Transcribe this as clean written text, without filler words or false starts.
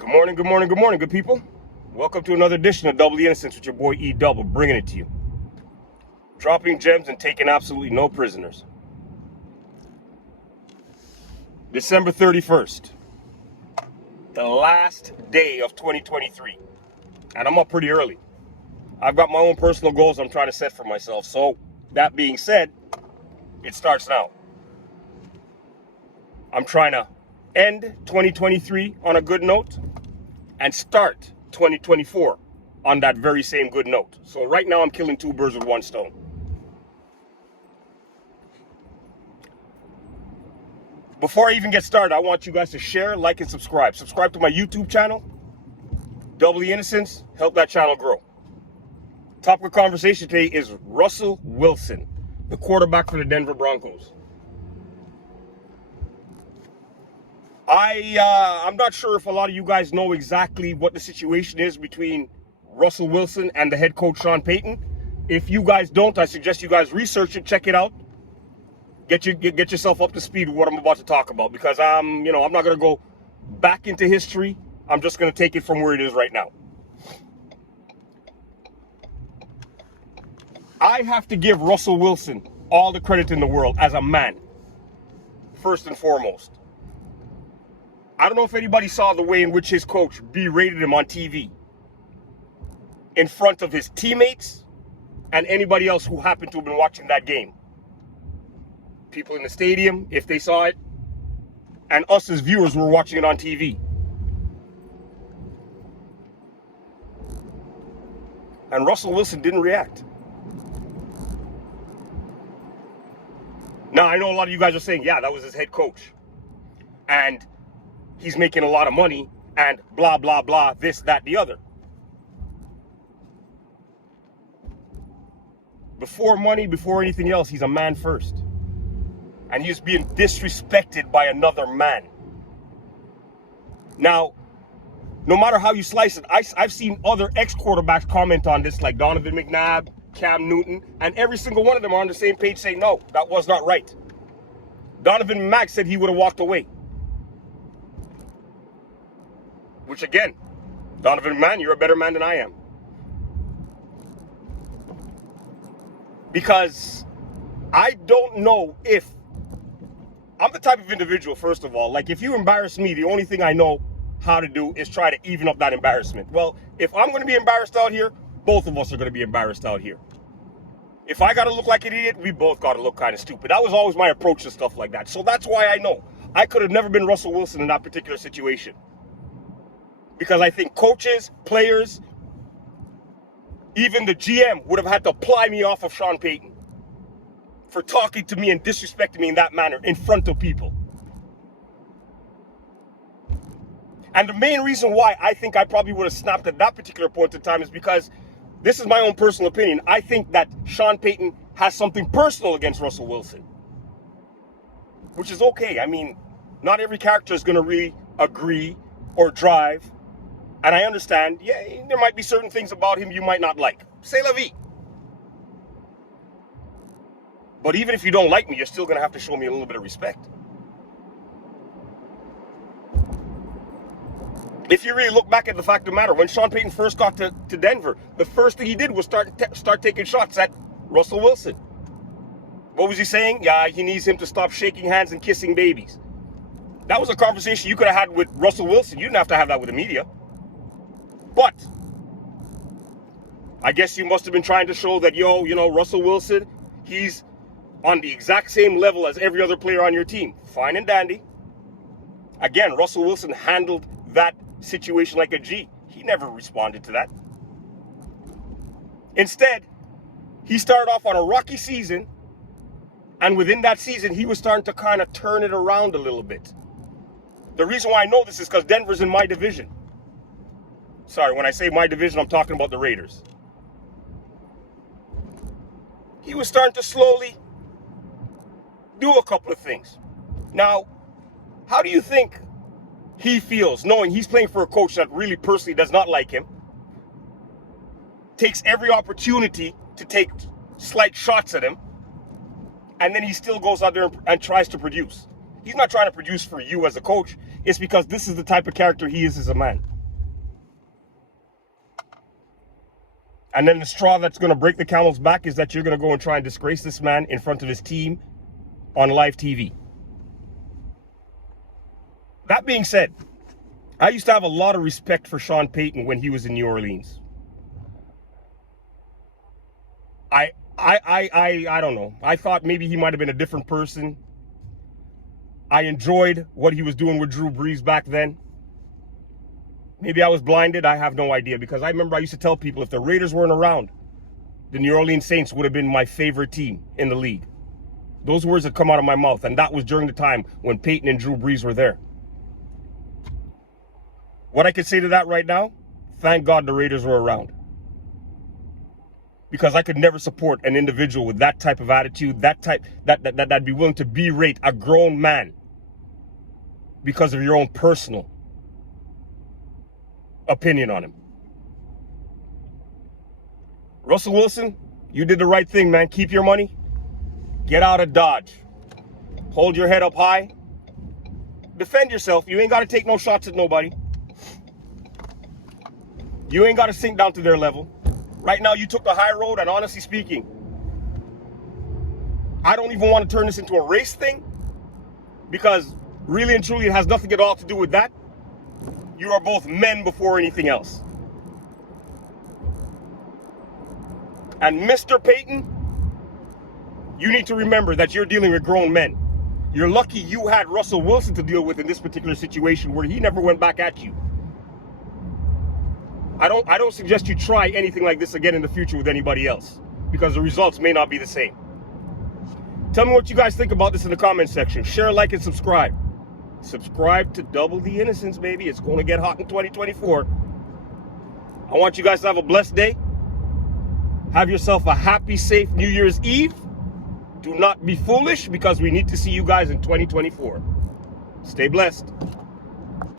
Good morning, good morning, good morning, good people. Welcome to another edition of Double the Innocence with your boy E Double, bringing it to you. Dropping gems and taking absolutely no prisoners. December 31st, the last day of 2023. And I'm up pretty early. I've got my own personal goals I'm trying to set for myself. So, that being said, it starts now. I'm trying to end 2023 on a good note and start 2024 on that very same good note. So right now I'm killing two birds with one stone. Before I even get started, I want you guys to share, like, and subscribe. Subscribe to my YouTube channel, Double the Innocence, help that channel grow. Topic of conversation today is Russell Wilson, the quarterback for the Denver Broncos. I'm not sure if a lot of you guys know exactly what the situation is between Russell Wilson and the head coach Sean Payton. If you guys don't, I suggest you guys research it, check it out. Get yourself up to speed with what I'm about to talk about, because I'm not going to go back into history. I'm just going to take it from where it is right now. I have to give Russell Wilson all the credit in the world as a man, first and foremost. I don't know if anybody saw the way in which his coach berated him on TV in front of his teammates and anybody else who happened to have been watching that game. People in the stadium, if they saw it, and us as viewers were watching it on TV. And Russell Wilson didn't react. Now, I know a lot of you guys are saying, yeah, that was his head coach. And he's making a lot of money, and blah, blah, blah, this, that, the other. Before money, before anything else, he's a man first. And he's being disrespected by another man. Now, no matter how you slice it, I've seen other ex-quarterbacks comment on this, like Donovan McNabb, Cam Newton, and every single one of them are on the same page saying, no, that was not right. Donovan McNabb said he would have walked away. Which again, Donovan McNabb, you're a better man than I am. Because I don't know if, I'm the type of individual, first of all, like if you embarrass me, the only thing I know how to do is try to even up that embarrassment. Well, if I'm going to be embarrassed out here, both of us are going to be embarrassed out here. If I got to look like an idiot, we both got to look kind of stupid. That was always my approach to stuff like that. So that's why I know I could have never been Russell Wilson in that particular situation. Because I think coaches, players, even the GM would have had to ply me off of Sean Payton for talking to me and disrespecting me in that manner in front of people. And the main reason why I think I probably would have snapped at that particular point in time is because, this is my own personal opinion, I think that Sean Payton has something personal against Russell Wilson. Which is okay. I mean, not every character is going to really agree or drive. And I understand, yeah, there might be certain things about him you might not like. C'est la vie. But even if you don't like me, you're still going to have to show me a little bit of respect. If you really look back at the fact of the matter, when Sean Payton first got to Denver, the first thing he did was start taking shots at Russell Wilson. What was he saying? Yeah, he needs him to stop shaking hands and kissing babies. That was a conversation you could have had with Russell Wilson. You didn't have to have that with the media. But I guess you must have been trying to show that, Russell Wilson, he's on the exact same level as every other player on your team. Fine and dandy. Again, Russell Wilson handled that situation like a G. He never responded to that. Instead, he started off on a rocky season, and within that season, he was starting to kind of turn it around a little bit. The reason why I know this is because Denver's in my division. Sorry, when I say my division, I'm talking about the Raiders. He was starting to slowly do a couple of things. Now, how do you think he feels knowing he's playing for a coach that really personally does not like him, takes every opportunity to take slight shots at him, and then he still goes out there and tries to produce? He's not trying to produce for you as a coach. It's because this is the type of character he is as a man. And then the straw that's going to break the camel's back is that you're going to go and try and disgrace this man in front of his team on live TV. That being said, I used to have a lot of respect for Sean Payton when he was in New Orleans. I don't know. I thought maybe he might have been a different person. I enjoyed what he was doing with Drew Brees back then. Maybe I was blinded. I have no idea, because I remember I used to tell people if the Raiders weren't around, the New Orleans Saints would have been my favorite team in the league. Those words had come out of my mouth, and that was during the time when Peyton and Drew Brees were there. What I could say to that right now, thank God the Raiders were around. Because I could never support an individual with that type of attitude, that'd be willing to berate a grown man because of your own personal opinion on him. Russell Wilson, you did the right thing, man. Keep your money. Get out of Dodge. Hold your head up high. Defend yourself. You ain't got to take no shots at nobody. You ain't got to sink down to their level. Right now, you took the high road, and honestly speaking, I don't even want to turn this into a race thing, because really and truly, it has nothing at all to do with that. You are both men before anything else. And Mr. Payton, you need to remember that you're dealing with grown men. You're lucky you had Russell Wilson to deal with in this particular situation where he never went back at you. I don't suggest you try anything like this again in the future with anybody else, because the results may not be the same. Tell me what you guys think about this in the comment section. Share, like, and subscribe. Subscribe to Double the Innocence, baby. It's going to get hot in 2024. I want you guys to have a blessed day. Have yourself a happy, safe New Year's Eve. Do not be foolish, because we need to see you guys in 2024. Stay blessed.